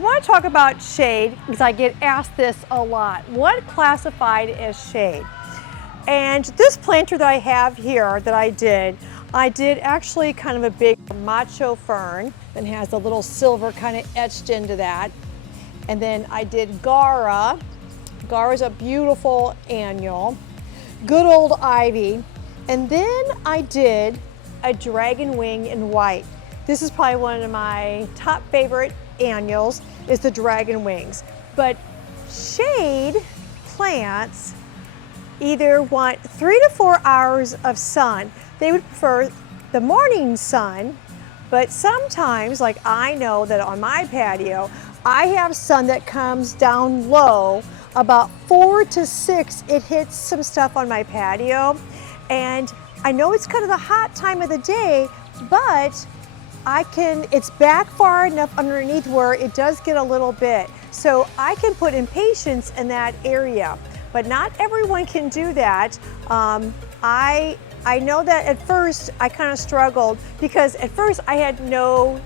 I want to talk about shade because I get asked this a lot. What classified as shade? And this planter that I have here that I did actually kind of a big macho fern that has a little silver kind of etched into that. And then I did Gara. Gara's a beautiful annual. Good old ivy. And then I did a dragon wing in white. This is probably one of my top favorite annuals, is the dragon wings. But shade plants either want 3 to 4 hours of sun. They would prefer the morning sun, but sometimes, like I know that on my patio, I have sun that comes down low, about 4 to 6, it hits some stuff on my patio. And I know it's kind of the hot time of the day, but it's back far enough underneath where it does get a little bit. So I can put Impatiens in that area, but not everyone can do that. I know that at first I kind of struggled because at first I had no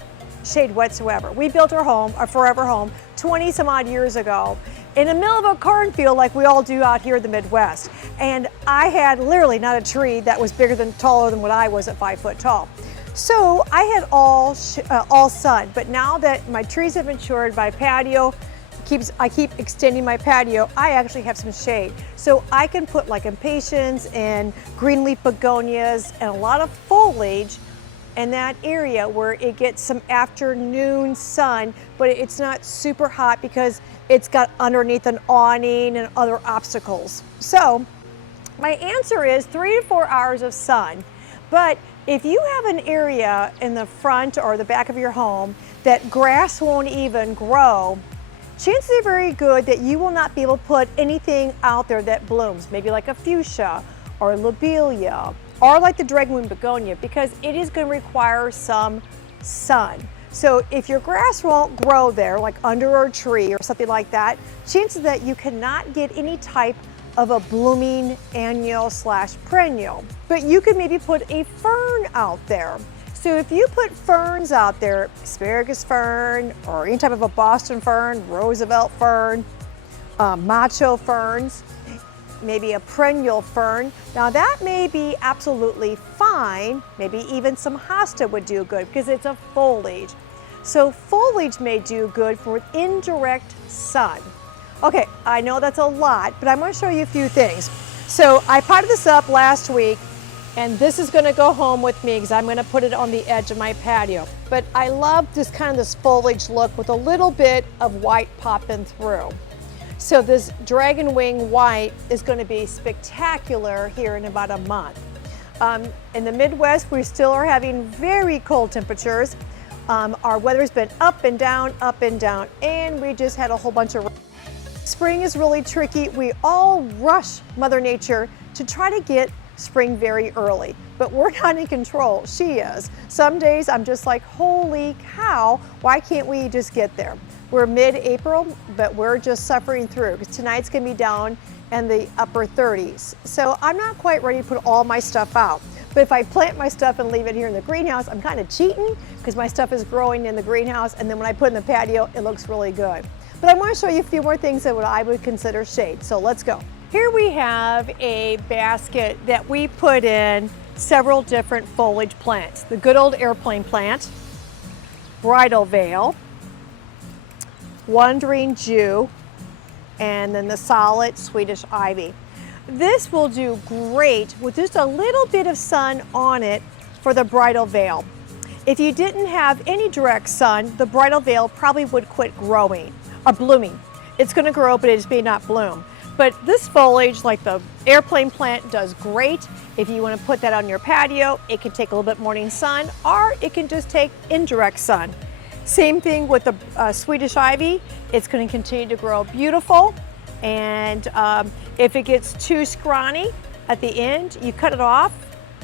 shade whatsoever. We built our home, our forever home, 20 some odd years ago in the middle of a cornfield like we all do out here in the Midwest. And I had literally not a tree that was taller than what I was at 5 foot tall. So I had all sun, but now that my trees have matured, my patio I keep extending my patio, I actually have some shade. So I can put like Impatiens and green leaf begonias and a lot of foliage in that area where it gets some afternoon sun, but it's not super hot because it's got underneath an awning and other obstacles. So my answer is 3 to 4 hours of sun. But if you have an area in the front or the back of your home that grass won't even grow, chances are very good that you will not be able to put anything out there that blooms, maybe like a fuchsia or lobelia or like the dragonwing begonia, because it is going to require some sun. So if your grass won't grow there, like under a tree or something like that, chances that you cannot get any type of a blooming annual / perennial. But you could maybe put a fern out there. So if you put ferns out there, asparagus fern or any type of a Boston fern, Roosevelt fern, macho ferns, maybe a perennial fern, now that may be absolutely fine. Maybe even some hosta would do good because it's a foliage. So foliage may do good for indirect sun. Okay, I know that's a lot, but I'm going to show you a few things. So I potted this up last week, and this is going to go home with me because I'm going to put it on the edge of my patio. But I love this foliage look with a little bit of white popping through. So this dragon wing white is going to be spectacular here in about a month. In the Midwest, we still are having very cold temperatures. Our weather's been up and down, and we just had a whole bunch of rain. Spring is really tricky. We all rush Mother Nature to try to get spring very early, but we're not in control. She is. Some days I'm just like, holy cow, why can't we just get there? We're mid-April, but we're just suffering through because tonight's gonna be down in the upper 30s. So I'm not quite ready to put all my stuff out. But if I plant my stuff and leave it here in the greenhouse, I'm kind of cheating because my stuff is growing in the greenhouse, and then when I put it in the patio, it looks really good. But I want to show you a few more things that I would consider shade. So let's go. Here we have a basket that we put in several different foliage plants. The good old airplane plant, bridal veil, wandering Jew, and then the solid Swedish ivy. This will do great with just a little bit of sun on it for the bridal veil. If you didn't have any direct sun, the bridal veil probably would quit growing or blooming. It's going to grow, but it just may not bloom. But this foliage, like the airplane plant, does great. If you want to put that on your patio, it can take a little bit morning sun, or it can just take indirect sun. Same thing with the Swedish ivy. It's going to continue to grow beautiful. And if it gets too scrawny at the end, you cut it off,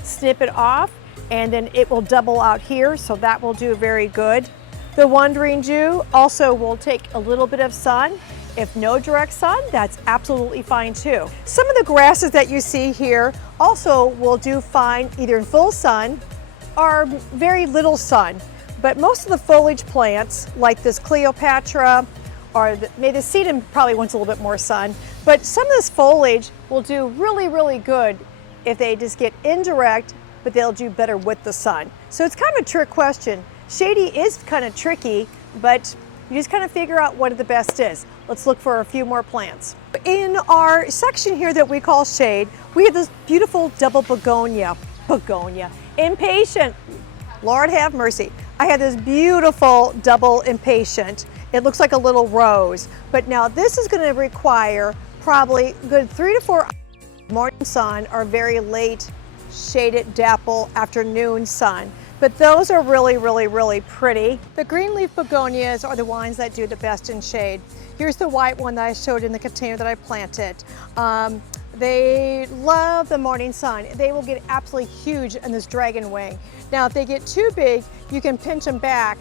snip it off, and then it will double out here, so that will do very good. The wandering Jew also will take a little bit of sun. If no direct sun, that's absolutely fine too. Some of the grasses that you see here also will do fine either in full sun or very little sun. But most of the foliage plants, like this Cleopatra, or maybe the sedum probably wants a little bit more sun, but some of this foliage will do really, really good if they just get indirect, but they'll do better with the sun. So it's kind of a trick question. Shady is kind of tricky, but you just kind of figure out what the best is. Let's look for a few more plants. In our section here that we call shade, we have this beautiful double begonia. Impatient, Lord have mercy. I have this beautiful double impatient. It looks like a little rose, but now this is going to require probably good 3 to 4 hours of morning sun or very late shaded dapple afternoon sun. But those are really, really, really pretty. The green leaf begonias are the ones that do the best in shade. Here's the white one that I showed in the container that I planted. They love the morning sun. They will get absolutely huge in this dragon wing. Now, if they get too big, you can pinch them back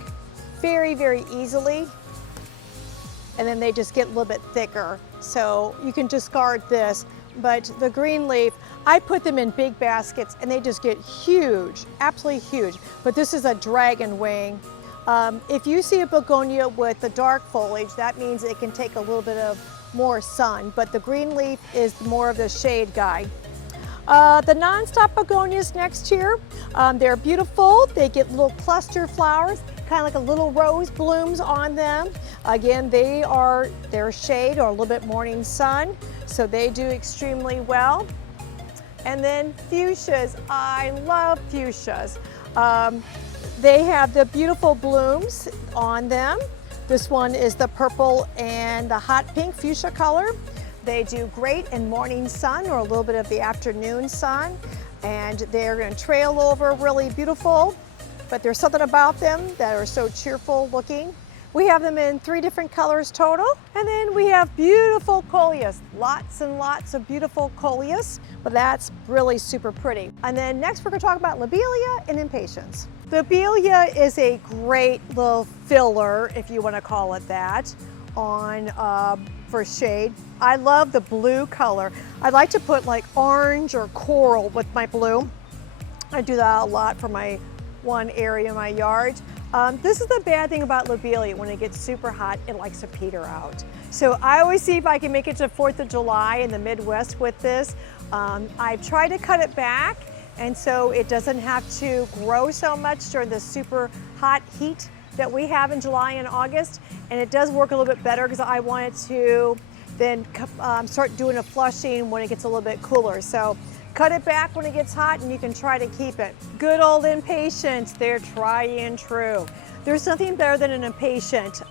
very, very easily, and then they just get a little bit thicker. So you can discard this, but the green leaf, I put them in big baskets and they just get huge, absolutely huge. But this is a dragon wing. If you see a begonia with the dark foliage, that means it can take a little bit of more sun, but the green leaf is more of the shade guy. The non-stop begonias next here, they're beautiful. They get little cluster flowers, kind of like a little rose blooms on them. Again, they're shade or a little bit morning sun, so they do extremely well. And then fuchsias, I love fuchsias. They have the beautiful blooms on them. This one is the purple and the hot pink fuchsia color. They do great in morning sun or a little bit of the afternoon sun, and they're going to trail over really beautiful, but there's something about them that are so cheerful looking. We have them in 3 different colors total, and then we have beautiful coleus, lots and lots of beautiful coleus, but that's really super pretty. And then next we're going to talk about Lobelia and Impatiens. Lobelia is a great little filler, if you want to call it that, for shade. I love the blue color. I like to put like orange or coral with my blue. I do that a lot for my one area in my yard. This is the bad thing about Lobelia. When it gets super hot, it likes to peter out. So I always see if I can make it to 4th of July in the Midwest with this. I've tried to cut it back, and so it doesn't have to grow so much during the super hot heat that we have in July and August. And it does work a little bit better because I wanted to then start doing a flushing when it gets a little bit cooler. So cut it back when it gets hot and you can try to keep it. Good old Impatiens, they're tried and true. There's nothing better than an impatient.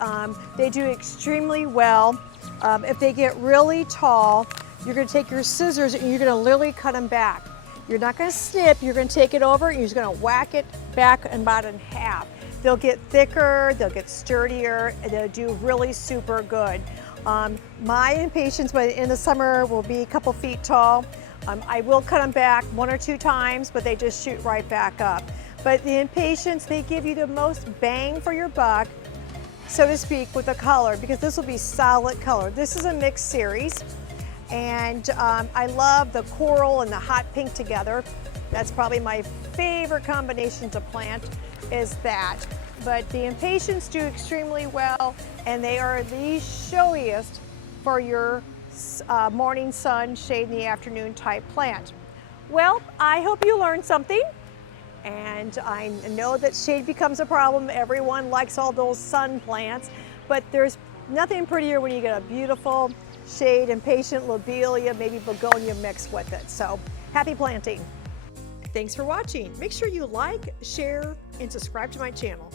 They do extremely well. If they get really tall, you're gonna take your scissors and you're gonna literally cut them back. You're not gonna snip, you're gonna take it over and you're just gonna whack it back about in half. They'll get thicker, they'll get sturdier, and they'll do really super good. My Impatiens by the end of the summer will be a couple feet tall. I will cut them back 1 or 2 times, but they just shoot right back up. But the Impatiens, they give you the most bang for your buck, so to speak, with the color, because this will be solid color. This is a mixed series, and I love the coral and the hot pink together. That's probably my favorite combination to plant, is that. But the Impatiens do extremely well, and they are the showiest for your morning sun, shade in the afternoon type plant. Well, I hope you learned something, and I know that shade becomes a problem. Everyone likes all those sun plants, but there's nothing prettier when you get a beautiful shade Impatient, Lobelia, maybe begonia mixed with it. So happy planting. Thanks for watching. Make sure you like, share, and subscribe to my channel.